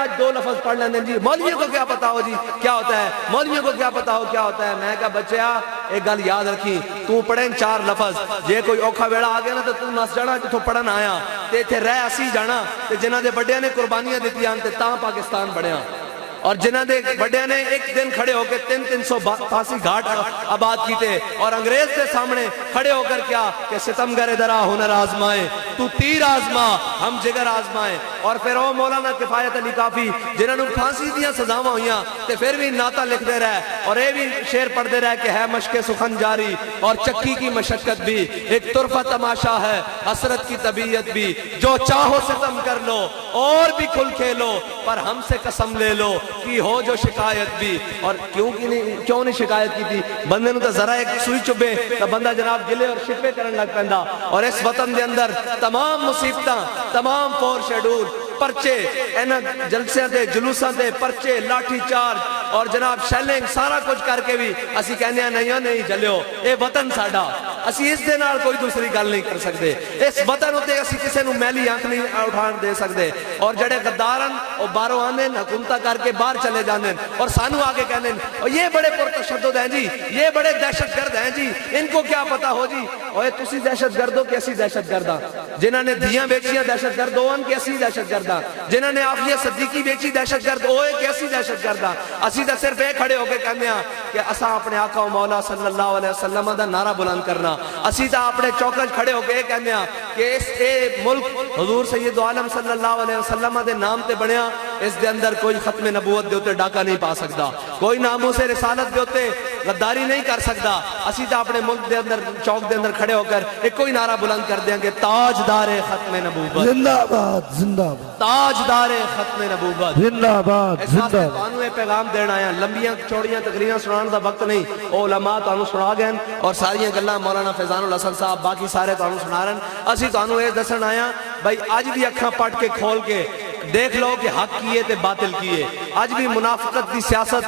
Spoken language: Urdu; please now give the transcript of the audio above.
آج 2 لفظ پڑھ لیندے جی مولویوں کو کیا پتا ہو جی کیا ہوتا ہے, مولویوں کو کیا پتا ہو کیا ہوتا ہے. میں کہا بچیا ایک گل یاد رکھی, تو پڑھیں 4 لفظ, جے کوئی اوکھا ویڑا آ گیا نا تو نس جانا جتوں پڑھن آیا تے ایتھے رہ اسی جانا, تے جنہاں دے بڑیاں نے قربانیاں دتیاں تے تاں پاکستان بڑھیا, اور جنہاں دے بڑیاں نے ایک دن کھڑے ہو کے 382 گھاٹ آباد کیتے, اور انگریز کے سامنے کھڑے ہو کر کیا کہ ستمگر درا ہنر آزمائے, تو تیر آزما ہم جگر آزمائے. اور پھر وہ مولانا کفایت علی کافی جنہاں نوں پھانسی دیاں سزاواں ہوئیاں تے پھر بھی نعتہ لکھ دے رہے, اور اے بھی شعر پڑھ دے رہے کہ ہے مشق سخن جاری اور چکی کی مشقت بھی, ایک طرفہ تماشا ہے حسرت کی طبیعت بھی, جو چاہو ستم کر لو اور بھی کھل کھیلو پر ہم سے قسم لے لو کی ہو جو شکایت بھی. اور کیوں نہیں شکایت کی تھی, بندے نوں تے ذرا ایک سوئی چبے تے بندہ جناب گلے اور شکوے کرن لگ پیندا. اور اس وطن دے اندر تمام مصیبتاں, تمام فور شیڈول, پرچے, اینا جلسیاں تے جلوساں تے پرچے, لاٹھی چارج اور جناب شیلنگ سارا کچھ کر کے بھی اسی کہنے ہیں نہیں جلیو, اے وطن ساڈا, اسی اس دے نال کوئی دوسری گل نہیں کر سکتے. اس وطن ہوتے اسی کسے نوں میلی آنکھ نہیں اٹھان دے سکتے. اور جڑے غدارن او باہروں آندے حکومتاں کر کے باہر چلے جاندے اور سانو آگے کہندے اور یہ بڑے پرتشدد ہیں جی, یہ بڑے دہشت گرد ہیں جی, ان کو کیا پتا ہو جی. اوے تسی دہشت گرد ہو کہ اسی دہشت گرد ہاں, جنہاں نے دیاں بیچیاں دہشت گرد ہون کہ اسی دہشت گرد ہاں, جنہاں نے عافیہ صدیقی بیچی دہشت گرد ہوئے کہ اسی دہشت گرد ہاں. اسی تے صرف ایک کھڑے ہو کے کہندے ہیں کہ اساں اپنے آقا و مولا صلی اللہ علیہ وسلم دا نعرہ بلند کرنا. اسی تے اپنے چوکچ کھڑے ہو کے کہندے ہیں کہ اس ملک حضور سید عالم صلی اللہ علیہ وسلم دے نام تے بنیا, اس دے اندر کوئی ختم نبوت دے ہوتے ڈاکہ نہیں پا سکتا, کوئی ناموس رسالت دے ہوتے غداری نہیں کر سکتا. اسی تے اپنے ملک دے اندر چوک دے اندر کھڑے ہو کر ایک کوئی نعرہ بلند کر دیں کہ تاجدار ختم نبوت زندہ باد, زندہ باد, تاجدار ختم نبوت زندہ باد, اس زندہ واسطے باد. تانوں یہ پیغام دینا ہے, لمبیاں چوڑیاں تقریراں سنان دا وقت نہیں, علماء تانوں سنا گئے اور ساریاں گلاں مولانا فیضان الحسن صاحب باقی سارے تانوں سنا رہے ہیں. اسی تانوں یہ دسن آیا بھائی اج بھی اکھاں پٹ کے کھول کے دیکھ لو کہ حق کیے تے باطل کیے, اج بھی منافقت دی سیاست